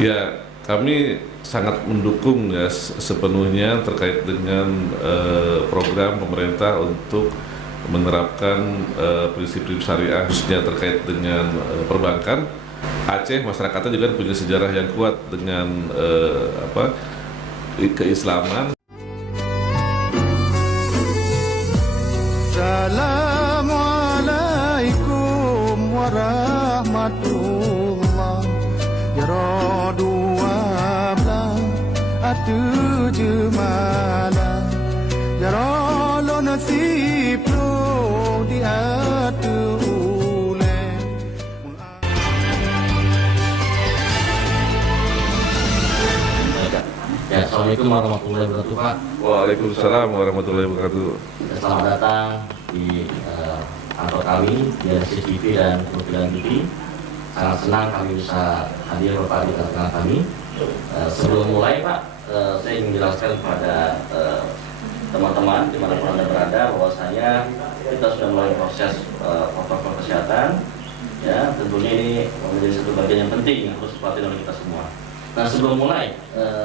Ya, kami sangat mendukung ya sepenuhnya terkait dengan program pemerintah untuk menerapkan prinsip-prinsip syariah khususnya terkait dengan perbankan. Aceh masyarakatnya juga punya sejarah yang kuat dengan keislaman. Assalamualaikum warahmatullah. Jara dua belah atu jemalah. Jara lo nasib lo di atu ule. Ya, Assalamualaikum warahmatullahi wabarakatuh, Pak. Waalaikumsalam warahmatullahi wabarakatuh. Selamat datang di kantor kami di CCTV dan Kementerian TV. Sangat senang kami bisa hadir Bapak di tengah kami. Sebelum mulai, Pak, saya ingin menjelaskan kepada teman-teman dimanapun Anda berada bahwasanya kita sudah mulai proses protokol kesehatan. Ya, tentunya ini menjadi satu bagian yang penting yang harus diperhatikan oleh kita semua. Nah, sebelum mulai,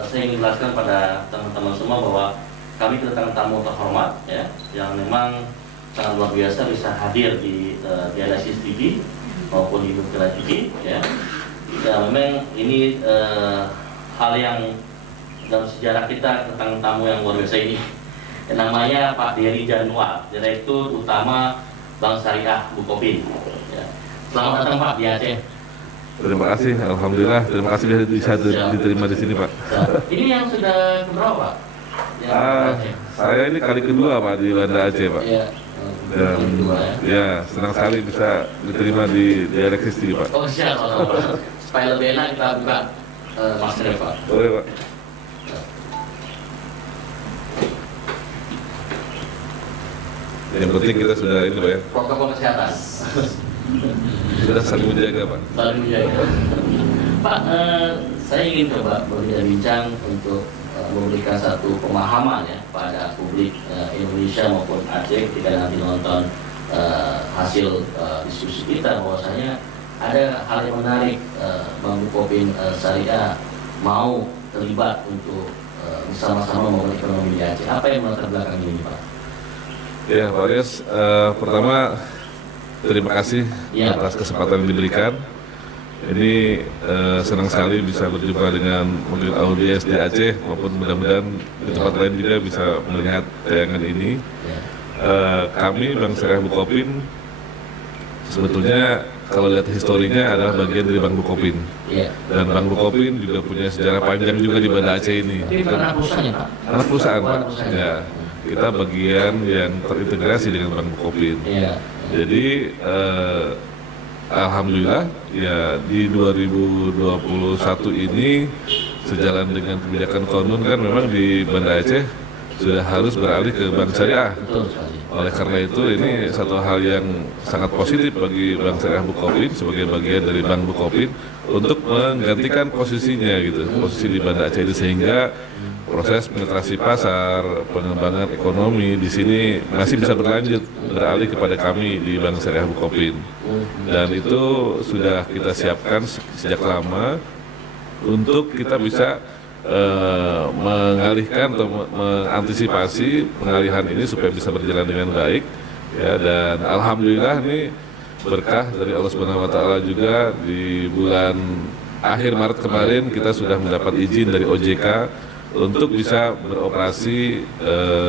saya ingin jelaskan pada teman-teman semua bahwa kami kedatangan tamu terhormat, ya, yang memang sangat luar biasa bisa hadir di Dialisis TV maupun di Kementerian TV, ya. Dan memang ini hal yang dalam sejarah kita tentang tamu yang luar biasa ini. Yang namanya Pak Dery Januar, Direktur Utama Bank Syariah Bukopin. Ya. Selamat datang Pak di Aceh. Terima kasih, alhamdulillah. Terima kasih bisa diterima di sini, Pak. Ini yang sudah keberapa, Pak? Saya ini kali kedua, Pak, di Banda Aceh, Pak. Iya. Dan ya senang sekali bisa diterima di Dialeksis TV, Pak. Oh siap, Pak. Supaya lebih enak kita buka masker, Pak. Boleh, Pak. Yang penting kita sudah ini, Pak, ya. Protokol kesehatan. Sudah saling menjaga, Pak. Saling menjaga. Pak, saya ingin coba berbincang untuk memberikan satu pemahaman ya pada publik Indonesia maupun Aceh ketika nanti nonton hasil diskusi kita, bahwasanya ada hal yang menarik. Bank Bukopin Syariah mau terlibat untuk bersama-sama membangun ekonomi di Aceh. Apa yang melatar belakang ini, Pak? Ya, Pak Rias, pertama terima kasih atas kesempatan yang diberikan. Ini senang sekali bisa berjumpa dengan mungkin audiens di Aceh maupun mudah-mudahan di tempat lain juga bisa melihat tayangan ini. Kami Bank Syariah Bukopin sebetulnya kalau lihat historinya adalah bagian dari Bank Bukopin. Dan Bank Bukopin juga punya sejarah panjang juga di Banda Aceh ini. Tapi anak perusahaan, Pak? Anak perusahaan, Pak. Ya, kita bagian yang terintegrasi dengan Bank Bukopin. Jadi alhamdulillah ya di 2021 ini sejalan dengan kebijakan Konun kan memang di Banda Aceh sudah harus beralih ke Bank Syariah. Oleh karena itu ini satu hal yang sangat positif bagi Bank Syariah Bukopin sebagai bagian dari Bank Bukopin untuk menggantikan posisinya gitu, posisi di Banda Aceh itu, sehingga proses penetrasi pasar, pengembangan ekonomi di sini masih bisa berlanjut beralih kepada kami di Bank Syariah Bukopin. Dan itu sudah kita siapkan sejak lama untuk kita bisa mengalihkan atau mengantisipasi pengalihan ini supaya bisa berjalan dengan baik. Ya, dan alhamdulillah ini berkah dari Allah Subhanahu wa taala juga di bulan akhir Maret kemarin kita sudah mendapat izin dari OJK untuk bisa beroperasi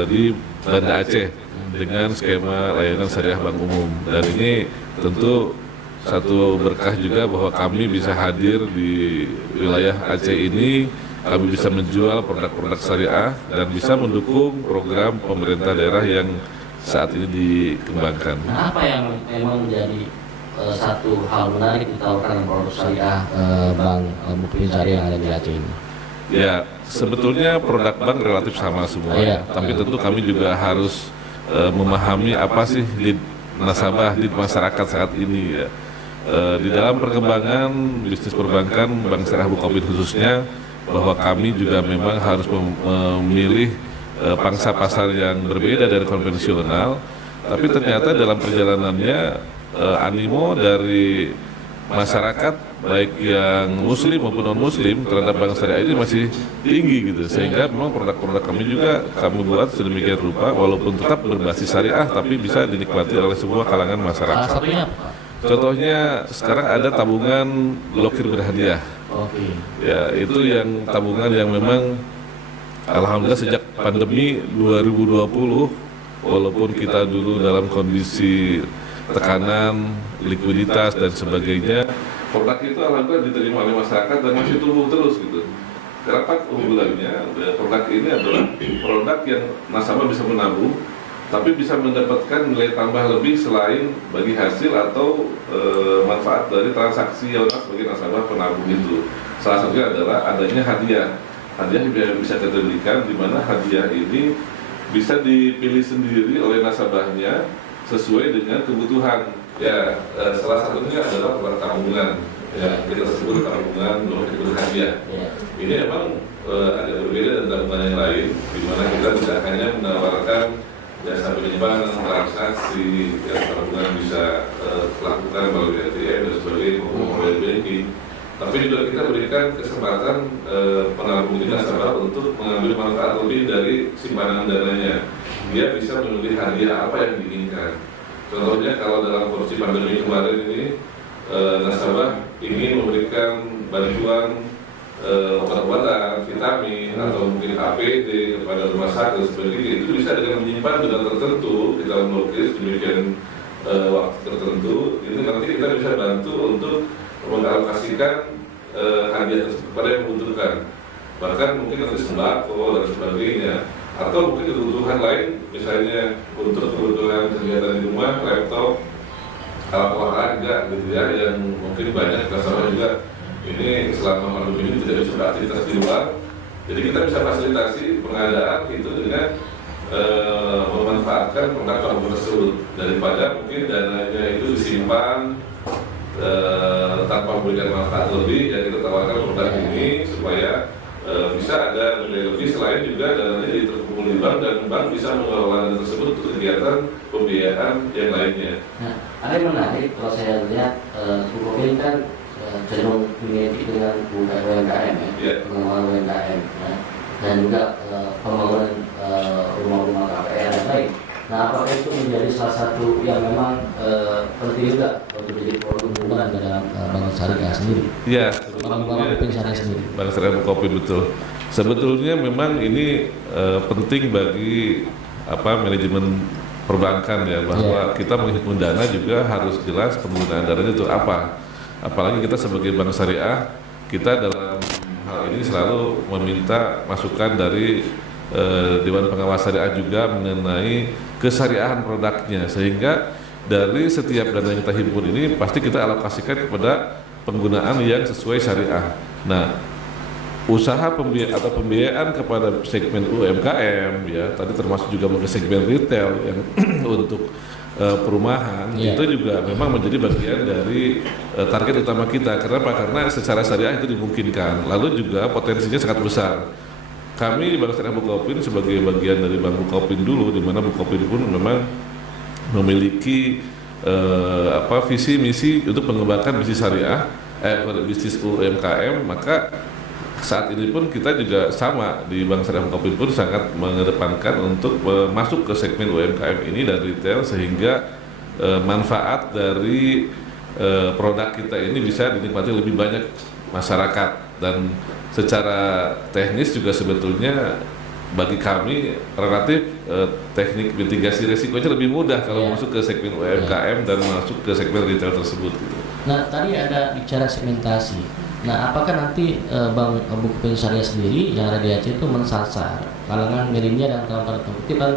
di Banda Aceh dengan skema layanan syariah bank umum. Dan ini tentu satu berkah juga bahwa kami bisa hadir di wilayah Aceh ini, kami bisa menjual produk-produk syariah dan bisa mendukung program pemerintah daerah yang saat ini dikembangkan. Nah, apa yang memang menjadi satu hal menarik ditawarkan produk syariah Bank Bukopin Syariah yang ada di Aceh ini? Ya, sebetulnya produk bank relatif sama semua, tapi tentu kami juga harus memahami apa sih lead nasabah, lead masyarakat saat ini ya. Di dalam perkembangan bisnis perbankan Bank Syariah Bukopin khususnya, bahwa kami juga memang harus memilih pangsa pasar yang berbeda dari konvensional, tapi ternyata dalam perjalanannya animo dari masyarakat baik yang muslim maupun non muslim terhadap bank syariah ini masih tinggi gitu, sehingga memang produk-produk kami juga kami buat sedemikian rupa walaupun tetap berbasis syariah tapi bisa dinikmati oleh semua kalangan Salah masyarakat. satunya apa, Pak? Contohnya sekarang ada tabungan blokir berhadiah. Oke. Ya, itu yang tabungan yang memang alhamdulillah sejak pandemi 2020 walaupun kita dulu dalam kondisi tekanan, likuiditas dan sebagainya, produk itu alhamdulillah diterima oleh masyarakat dan masih tumbuh terus gitu. Kenapa unggulannya? Produk ini adalah produk yang nasabah bisa menabung, tapi bisa mendapatkan nilai tambah lebih selain bagi hasil atau manfaat dari transaksi yang sebagai nasabah penabung itu. Salah satunya adalah adanya hadiah. Hadiah yang bisa kita berikan, di mana hadiah ini bisa dipilih sendiri oleh nasabahnya sesuai dengan kebutuhan. Ya, salah satunya adalah produk tabungan. Ya, kita sebut tabungan blokir berhadiah. Ini memang agak berbeda dari tabungan yang lain, di mana kita tidak hanya menawarkan jasa penyimpanan transaksi yang tabungan bisa lakukan melalui ATM dan sebagainya maupun mobile banking, tapi juga kita berikan kesempatan penabung ini nasabah untuk mengambil manfaat lebih dari simpanan dananya. Dia bisa memilih hadiah apa yang diinginkan. Contohnya kalau dalam kondisi pandemi kemarin ini nasabah ingin memberikan bantuan obat-obatan, vitamin atau mungkin APD kepada rumah sakit dan sebagainya, itu bisa dengan menyimpan dana tertentu di dalam blokir demikian waktu tertentu. Ini nanti kita bisa bantu untuk mengalokasikan hadiah tersebut pada yang membutuhkan, bahkan mungkin nanti sembako dan sebagainya, atau mungkin kebutuhan lain, misalnya untuk kebutuhan kegiatan di rumah, laptop, alat olahraga gitu ya, yang mungkin banyak nasabah juga ini selama pandemi ini tidak bisa beraktivitas di luar, jadi kita bisa fasilitasi pengadaan itu dengan memanfaatkan produk tabungan tersebut, daripada mungkin dananya itu disimpan tanpa memberikan manfaat lebih. Ya, kita tawarkan produk ini supaya bisa ada nilai lebih, selain juga dananya terkumpul di bank dan bank bisa mengelola dana tersebut untuk kegiatan pembiayaan yang lainnya. Nah, ada yang menarik kalau saya lihat Bukopin kan cenderung identik dengan UMKM ya, pengembangan UMKM ya, dan juga pembangunan rumah-rumah KPR dan lain. Nah, apakah itu menjadi salah satu yang memang penting juga untuk menjadi produk unggulan dalam Bank Syariah sendiri? Iya, Bank Bukopin Syariah sendiri. Bank Syariah Bukopin, betul. Sebetulnya memang ini penting bagi manajemen perbankan ya, bahwa kita menghitung dana juga harus jelas penggunaan dananya itu apa. Apalagi kita sebagai bank syariah, kita dalam hal ini selalu meminta masukan dari Dewan Pengawas Syariah juga mengenai kesyariahan produknya, sehingga dari setiap dana yang kita himpun ini pasti kita alokasikan kepada penggunaan yang sesuai syariah. Nah, usaha pembiayaan kepada segmen UMKM ya, tadi termasuk juga ke segmen retail yang untuk perumahan, itu juga memang menjadi bagian dari target utama kita. Kenapa? Karena secara syariah itu dimungkinkan, lalu juga potensinya sangat besar. Kami di Bank Syariah Bukopin sebagai bagian dari Bank Bukopin dulu, di mana Bukopin pun memang memiliki visi misi untuk mengembangkan bisnis syariah, bisnis UMKM. Maka saat ini pun kita juga sama di Bank Syariah Bukopin pun sangat mengedepankan untuk masuk ke segmen UMKM ini dan retail, sehingga manfaat dari produk kita ini bisa dinikmati lebih banyak masyarakat. Dan secara teknis juga sebetulnya bagi kami relatif teknik mitigasi resikonya lebih mudah kalau masuk ke segmen UMKM dan masuk ke segmen retail tersebut gitu. Nah, tadi ada bicara segmentasi. Nah, apakah nanti Bank Bukopin Syariah sendiri yang ada di Aceh itu mensasar kalangan milenial dan kalangan tertentu kan,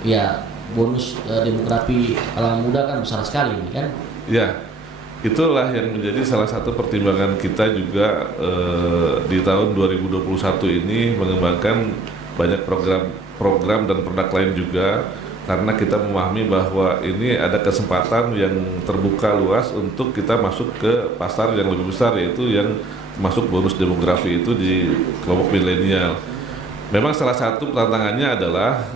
ya bonus demografi kalangan muda kan besar sekali ini kan? Ya, itulah yang menjadi salah satu pertimbangan kita juga di tahun 2021 ini mengembangkan banyak program dan produk lain juga, karena kita memahami bahwa ini ada kesempatan yang terbuka luas untuk kita masuk ke pasar yang lebih besar, yaitu yang masuk bonus demografi itu di kelompok milenial. Memang salah satu tantangannya adalah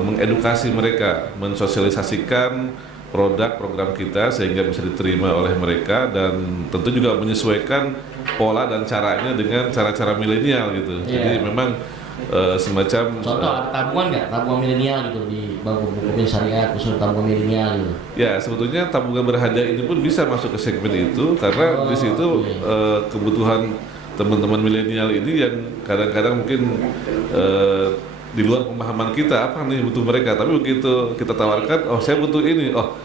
mengedukasi mereka, mensosialisasikan produk program kita sehingga bisa diterima oleh mereka, dan tentu juga menyesuaikan pola dan caranya dengan cara-cara milenial gitu. Jadi memang semacam contoh ada tabungan nggak, tabungan milenial gitu di Bank Bukopin Syariah, khusus tabungan milenial gitu? Ya, sebetulnya tabungan berhadiah ini pun bisa masuk ke segmen itu karena di situ kebutuhan teman-teman milenial ini yang kadang-kadang mungkin di luar pemahaman kita apa nih butuh mereka, tapi begitu kita tawarkan, oh saya butuh ini, oh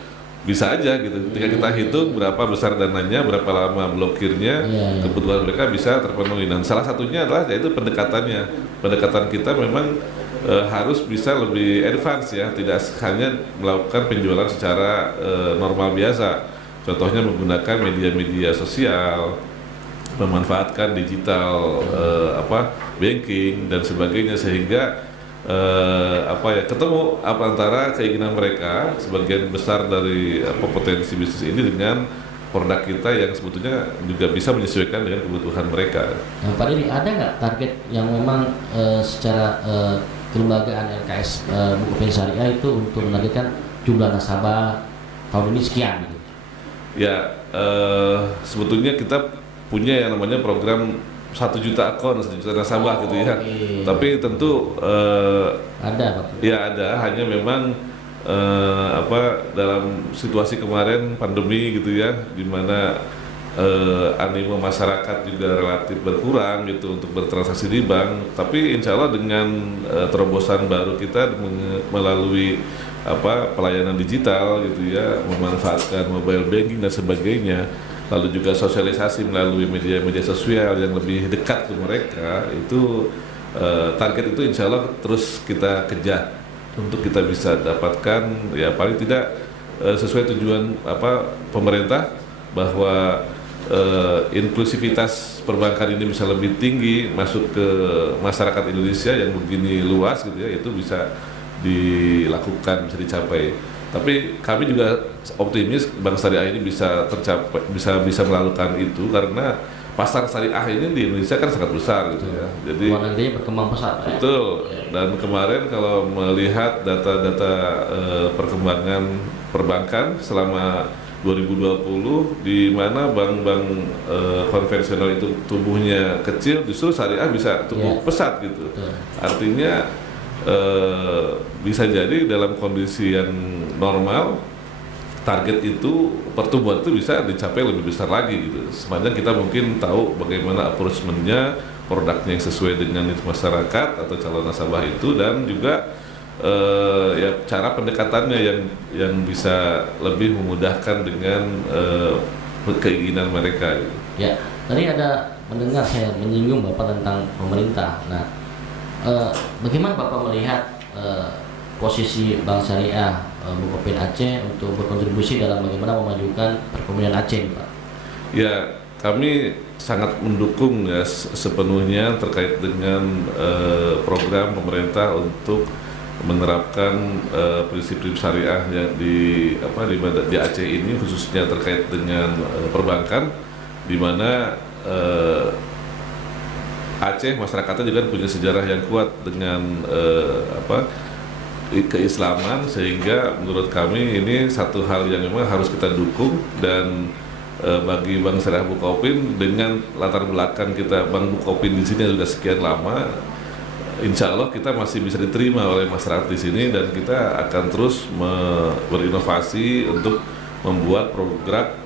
bisa aja gitu. Ketika kita hitung berapa besar dananya, berapa lama blokirnya, kebutuhan mereka bisa terpenuhi. Dan salah satunya adalah yaitu pendekatannya. Pendekatan kita memang harus bisa lebih advance ya, tidak hanya melakukan penjualan secara normal biasa. Contohnya menggunakan media-media sosial, memanfaatkan digital banking dan sebagainya, sehingga ketemu antara keinginan mereka sebagian besar dari potensi bisnis ini dengan produk kita yang sebetulnya juga bisa menyesuaikan dengan kebutuhan mereka. Nah, Pak Diri, ada nggak target yang memang secara kelembagaan LKS Bukopin Syariah itu untuk menargetkan jumlah nasabah tahun ini sekian gitu? Ya, sebetulnya kita punya yang namanya program 1 juta akun, 1 juta nasabah gitu ya. Tapi tentu ada Pak? Ya ada, hanya memang dalam situasi kemarin pandemi gitu ya, di mana animo masyarakat juga relatif berkurang gitu untuk bertransaksi di bank. Tapi insya Allah dengan terobosan baru kita melalui pelayanan digital gitu ya, memanfaatkan mobile banking dan sebagainya, lalu juga sosialisasi melalui media-media sosial yang lebih dekat ke mereka, itu target itu insya Allah terus kita kejar untuk kita bisa dapatkan ya paling tidak sesuai tujuan pemerintah bahwa inklusivitas perbankan ini bisa lebih tinggi masuk ke masyarakat Indonesia yang begini luas gitu ya, itu bisa dilakukan, bisa dicapai. Tapi kami juga optimis Bank Syariah ini bisa tercapai, bisa melakukan itu karena pasar syariah ini di Indonesia kan sangat besar gitu ya. Jadi nantinya berkembang pesat. Betul. Dan kemarin kalau melihat data-data perkembangan perbankan selama 2020, di mana bank-bank konvensional itu tumbuhnya kecil, justru syariah bisa tumbuh pesat gitu. Artinya bisa jadi dalam kondisi yang normal target itu, pertumbuhan itu bisa dicapai lebih besar lagi gitu. Sepanjang kita mungkin tahu bagaimana approachment-nya, produknya yang sesuai dengan masyarakat atau calon nasabah itu, dan juga ya cara pendekatannya yang bisa lebih memudahkan dengan keinginan mereka gitu. Ya, tadi ada mendengar saya menyinggung Bapak tentang pemerintah. Nah, bagaimana Bapak melihat posisi Bank Syariah Bukopin Aceh untuk berkontribusi dalam bagaimana memajukan perekonomian Aceh, Pak? Ya, kami sangat mendukung ya sepenuhnya terkait dengan program pemerintah untuk menerapkan prinsip-prinsip syariah yang di Aceh ini, khususnya terkait dengan perbankan, di mana Aceh masyarakatnya juga punya sejarah yang kuat dengan keislaman, sehingga menurut kami ini satu hal yang memang harus kita dukung. Dan bagi Bank Syariah Bukopin dengan latar belakang kita Bank Bukopin di sini sudah sekian lama, insya Allah kita masih bisa diterima oleh masyarakat di sini, dan kita akan terus berinovasi untuk membuat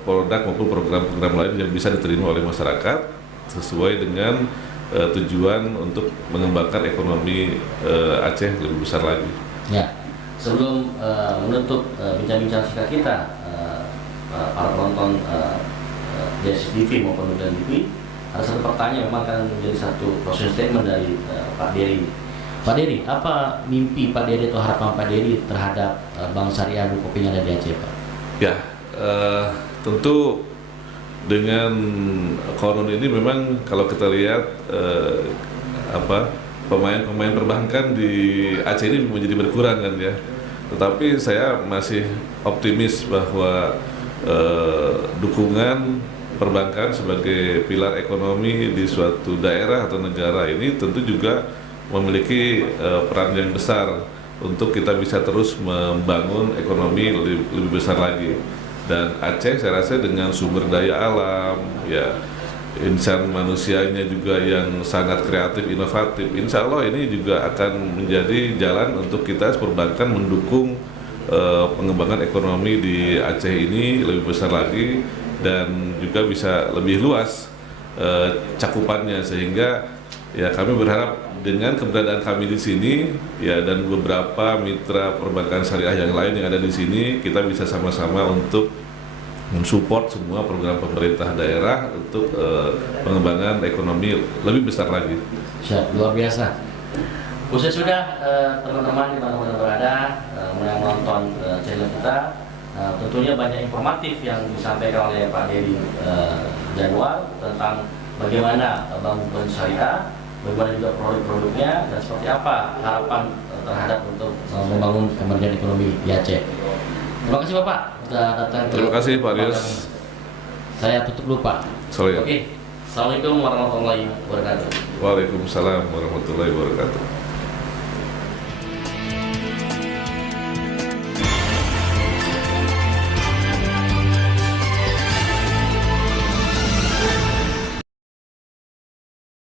produk maupun program-program lain yang bisa diterima oleh masyarakat sesuai dengan tujuan untuk mengembangkan ekonomi Aceh lebih besar lagi. Ya, sebelum menutup bincang-bincang singkat kita, para penonton JSTV maupun Nudan TV, ada satu pertanyaan memang akan menjadi satu closing statement dari Pak Dery. Pak Dery, apa mimpi Pak Dery atau harapan Pak Dery terhadap Bank Syariah Bukopin yang ada di Aceh, Pak? Ya, tentu dengan konon ini memang kalau kita lihat pemain-pemain perbankan di Aceh ini menjadi berkurang kan ya. Tetapi saya masih optimis bahwa dukungan perbankan sebagai pilar ekonomi di suatu daerah atau negara ini tentu juga memiliki peran yang besar untuk kita bisa terus membangun ekonomi lebih besar lagi. Dan Aceh saya rasa dengan sumber daya alam, ya insan manusianya juga yang sangat kreatif, inovatif, insya Allah ini juga akan menjadi jalan untuk kita perbankan mendukung pengembangan ekonomi di Aceh ini lebih besar lagi dan juga bisa lebih luas cakupannya, sehingga ya kami berharap dengan keberadaan kami di sini ya dan beberapa mitra perbankan syariah yang lain yang ada di sini, kita bisa sama-sama untuk mensupport semua program pemerintah daerah untuk pengembangan ekonomi lebih besar lagi. Luar biasa. Khusus sudah teman-teman di mana-mana berada yang menonton channel kita, tentunya banyak informatif yang disampaikan oleh Pak Heri Januar tentang bagaimana bank syariah, bagaimana juga produk-produknya dan seperti apa harapan terhadap untuk membangun kemajuan ekonomi di Aceh. Terima kasih Bapak sudah datang. Terima kasih Pak Rios. Saya tutup dulu Pak. Sorry. Oke. Assalamualaikum warahmatullahi wabarakatuh. Waalaikumsalam warahmatullahi wabarakatuh.